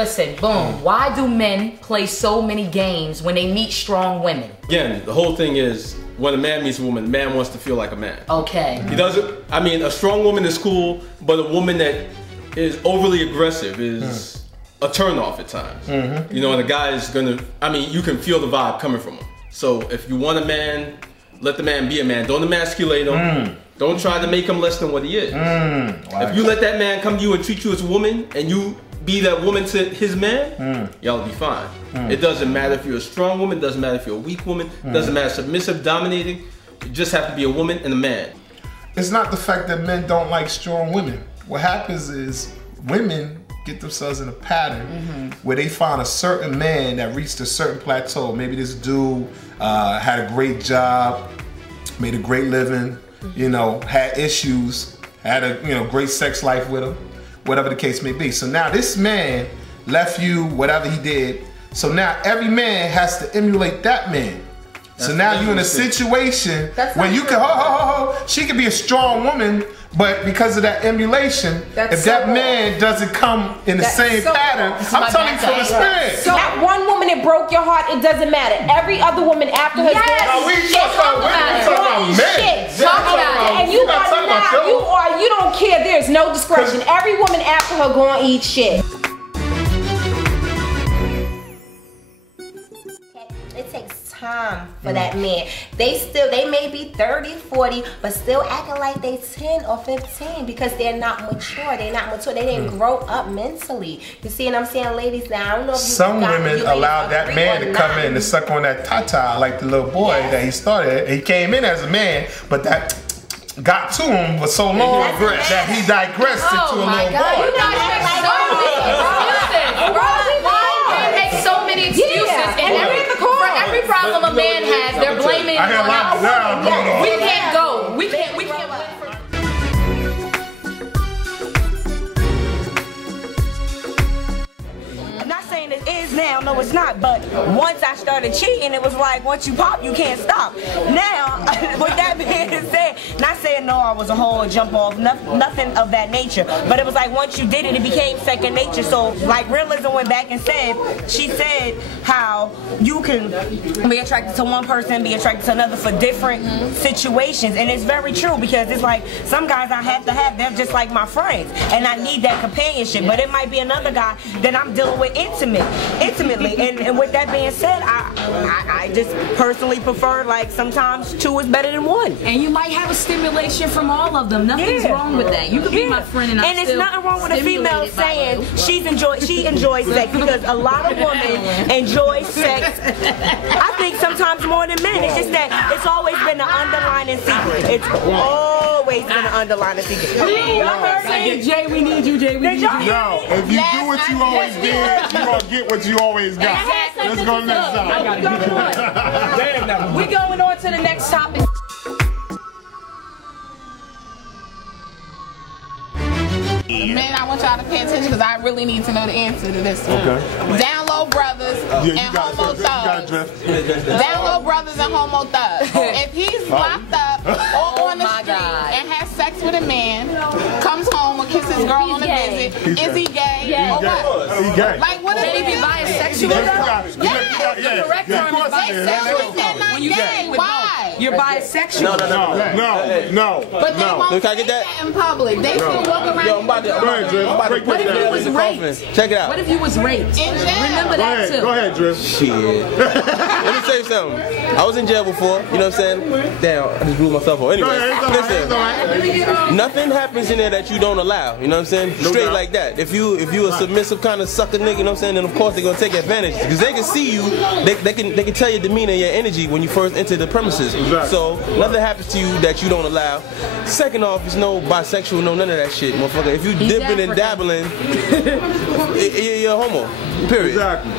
listen, boom. Why do men play so many games when they meet strong women? Again, the whole thing is, when a man meets a woman, the man wants to feel like a man. Okay. He doesn't, I mean, a strong woman is cool, but a woman that is overly aggressive is a turnoff at times. You know, and a guy is gonna, I mean, you can feel the vibe coming from him. So if you want a man, let the man be a man. Don't emasculate him. Don't try to make him less than what he is. If you let that man come to you and treat you as a woman, and you be that woman to his man, y'all be fine. It doesn't matter if you're a strong woman, doesn't matter if you're a weak woman, doesn't matter submissive, dominating. You just have to be a woman and a man. It's not the fact that men don't like strong women. What happens is women get themselves in a pattern where they find a certain man that reached a certain plateau. Maybe this dude had a great job, made a great living, you know, had issues, had a great sex life with him, whatever the case may be. So now this man left you, whatever he did. So now every man has to emulate that man. So now you're in a situation where you can, she could be a strong woman, but because of that emulation, if that man doesn't come in the same pattern, I'm telling you from experience. So that one woman that broke your heart, it doesn't matter. Every other woman after her, we talking about men. And you you don't care. There's no discretion. Every woman after her gonna eat shit. It takes time for that man. They may be 30, 40, but still acting like they 10 or 15 because they're not mature. They're not mature. They didn't grow up mentally. You see what I'm saying, ladies? Now I don't know if some women allow that man to come in and suck on that tata like the little boy that he started. He came in as a man, but that got to him for so long that he digressed into a little boy. So many excuses, and for every problem a man has, they're blaming it on us. We can't go. We can't win for. I'm not saying it is now, no it's not, but once I started cheating, it was like, once you pop, you can't stop. Now, with that being said, not saying no, I was a hoe or jump off, nothing of that nature, but it was like once you did it, it became second nature. So like Realism went back and said, she said how you can be attracted to one person, be attracted to another for different situations, and it's very true because it's like some guys I have to have, they're just like my friends, and I need that companionship, but it might be another guy that I'm dealing with intimately, and with that being said, I just personally prefer, like, sometimes two is better than one. And you might have a stimulation from all of them. Nothing's wrong with that. You could be my friend and it's nothing wrong with a female saying she enjoys sex, because a lot of women enjoy sex, I think sometimes more than men. It's just that it's always been an underlying secret. It's always been an underlying secret. Jay, we need you, Jay, we need you. No, if you do what you always did, you're going to get what you always got. Let's go next time. We're going on to the next topic. Man, I want y'all to pay attention because I really need to know the answer to this one. Down Low Brothers and Homo Thugs. Down Low Brothers and Homo Thugs. If he's locked up or on the street and has sex with a man, comes home or kisses his girl on a visit, is he gay or what? He's gay. Like, what if he be bisexual? The correct term is bisexual. When you gay, why? You're bisexual. No. But they won't say that in public. They still walk around. What if you was raped? Check it out. What if you was raped? In jail. Remember that too. Go ahead, Drift. Shit. Let me tell you something. I was in jail before, you know what I'm saying? Damn, I just blew myself off. Anyway, listen. Nothing happens in there that you don't allow, you know what I'm saying? Straight like that. If you a submissive kind of sucker nigga, you know what I'm saying, then of course they're gonna take advantage. Because they can see you, they can tell your demeanor, your energy when you first enter the premises. So nothing happens to you that you don't allow. Second off, it's no bisexual, no none of that shit, motherfucker. If you dipping and dabbling, you're a homo. Period. Exactly.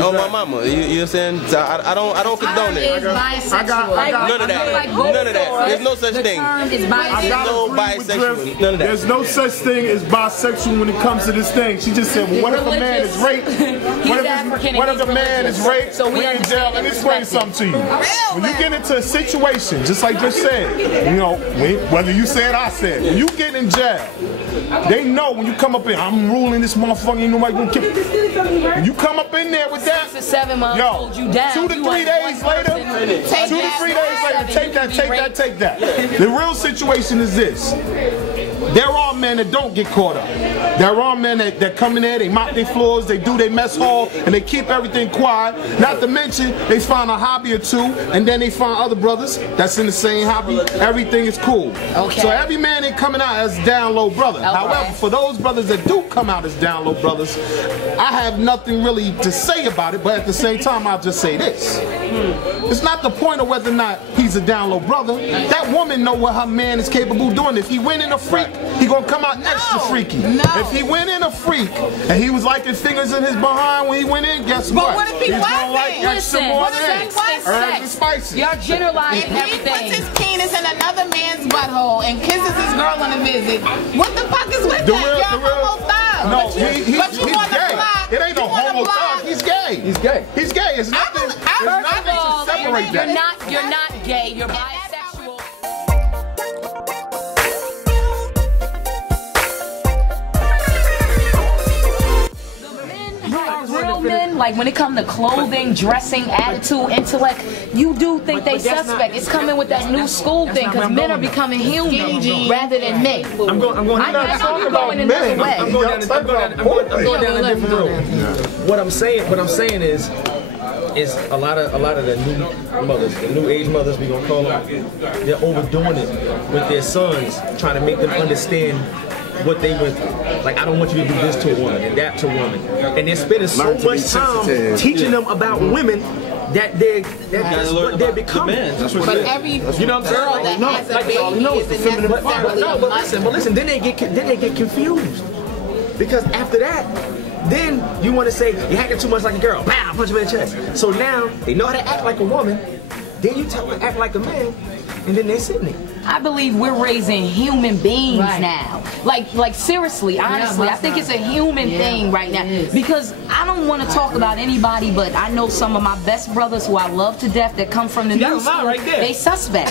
Oh my mama, you know what I'm saying? So I don't condone it. None of that. None of that. There's no such thing. There's no bisexual. None of that. There's no such thing as bisexual when it comes to this thing. She just said, well, what if a man is raped? What if his African. What if the man is raped? So we in jail. Let me explain something to you. When you get into a situation, just like just said, you know, whether you said I said, when you get in jail, they know when you come up in, I'm ruling this motherfucker, ain't nobody gonna kill me. When you come up in there with that, 6 to 7 months hold you down. 2 to 3 days later, take that. The real situation is this. There are men that don't get caught up. There are men that come in there, they mop their floors, they do their mess hall, and they keep everything quiet. Not to mention, they find a hobby or two, and then they find other brothers that's in the same hobby. Everything is cool. Okay. So every man ain't coming out as down low brother. Okay. However, for those brothers that do come out as down low brothers, I have nothing really to say about it, but at the same time, I'll just say this. It's not the point of whether or not he's a down low brother. That woman know what her man is capable of doing. If he went in a freak, he gonna come out extra freaky. No. If he went in a freak and he was liking fingers in his behind when he went in, guess what? But what if he He's gonna like extra more things. Herbs and spices. Y'all generalizing If he puts everything. his penis in another man's butthole and kisses his girl on a visit, what the fuck is with that? You're homo thug. No, but you he's want to gay. block. It ain't no homo thug. He's gay. He's gay. He's gay. It's nothing. First of all, you're not gay. You're bisexual. Real men, like when it comes to clothing, dressing, attitude, intellect, you do think they suspect. It's coming with that new school thing because men are becoming human rather than men. I'm going in another way. I'm going down a different road. What I'm saying is a lot of the new mothers, the new age mothers, we gonna call them, they're overdoing it with their sons, trying to make them understand what they went through. Like, I don't want you to do this to a woman and that to a woman. And they're spending so much time teaching them about women that that's what they're becoming. But every you know what I'm saying? girl that has a baby isn't necessarily but listen, then they get confused. Because after that, then you want to say, you're acting too much like a girl, bam, punch him in the chest. So now, they know how to act like a woman, then you tell them to act like a man, and then they sit there. I believe we're raising human beings now. Like seriously, honestly, I think it's a human thing right now. Because I don't want to talk about anybody, but I know some of my best brothers who I love to death that come from the new school. Right there. They suspect.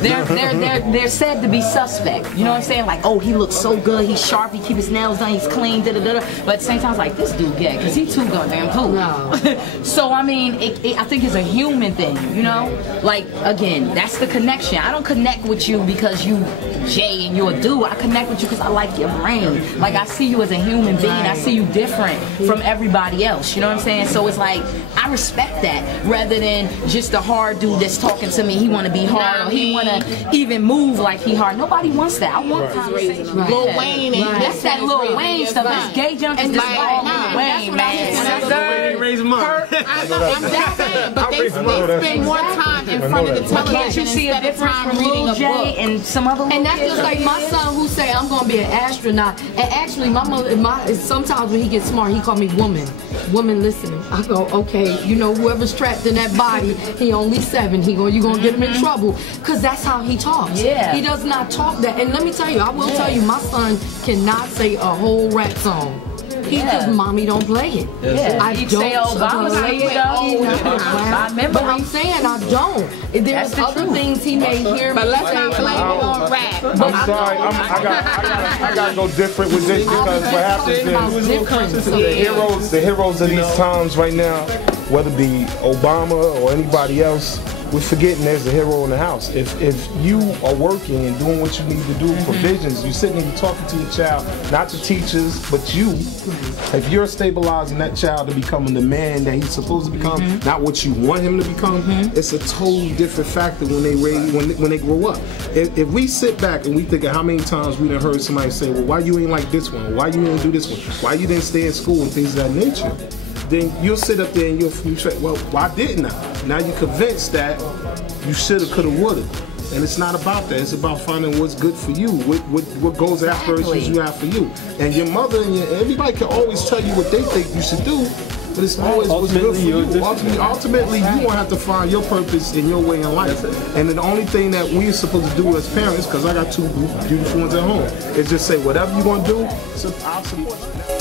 They're said to be suspect. You know what I'm saying? Like, oh, he looks so good, he's sharp, he keep his nails done, he's clean, da da da. But at the same time, it's like, this dude gay, because he's too goddamn cool. No. So I mean, I think it's a human thing. You know, like again, that's the connection. I don't connect with you because you Jay and you're a dude. I connect with you because I like your brain. Like I see you as a human being. I see you different from everybody else. You know what I'm saying? So it's like I respect that rather than just a hard dude that's talking to me. He want to be hard or he want to even move like he hard. Nobody wants that. I want conversation. Lil Wayne and that's that Lil Wayne stuff. That's gay junk. It's just all Lil Wayne, man. Raise them up. I'm just saying, but they spend more time in front of the television. Can't you see a difference from Lil J and some other? And that's just like my son who say I'm gonna be an astronaut. And actually, my mother, sometimes when he gets smart, he call me woman listening. I go, okay, you know, whoever's trapped in that body, he only 7. You gonna get him in trouble, cause that's how he talks. Yeah. He does not talk that. And let me tell you, I will tell you, my son cannot say a whole rap song. He just, mommy, don't play it. Yeah. I He'd don't say Obama say it I remember. But I'm saying I don't. There's other things he may hear. But let's not blame it on rap. I'm sorry, I gotta go different with this because what happens is the heroes of these times right now, whether it be Obama or anybody else, we're forgetting there's a hero in the house. If you are working and doing what you need to do, provisions, you're sitting and you're talking to your child, not the teachers, but you. If you're stabilizing that child to becoming the man that he's supposed to become, not what you want him to become, it's a totally different factor when they grow up. If we sit back and we think of how many times we done heard somebody say, well, why you ain't like this one? Why you didn't do this one? Why you didn't stay in school and things of that nature? Then you'll sit up there and you'll say, well, why didn't I? Now you're convinced that you shoulda, coulda, woulda. And it's not about that. It's about finding what's good for you, what goals and aspirations you have for you. And your mother and everybody can always tell you what they think you should do, but it's always what's good for you. Ultimately, you gonna have to find your purpose in your way in life. And the only thing that we're supposed to do as parents, because I got 2 beautiful ones at home, is just say whatever you're gonna do, so I'll support you.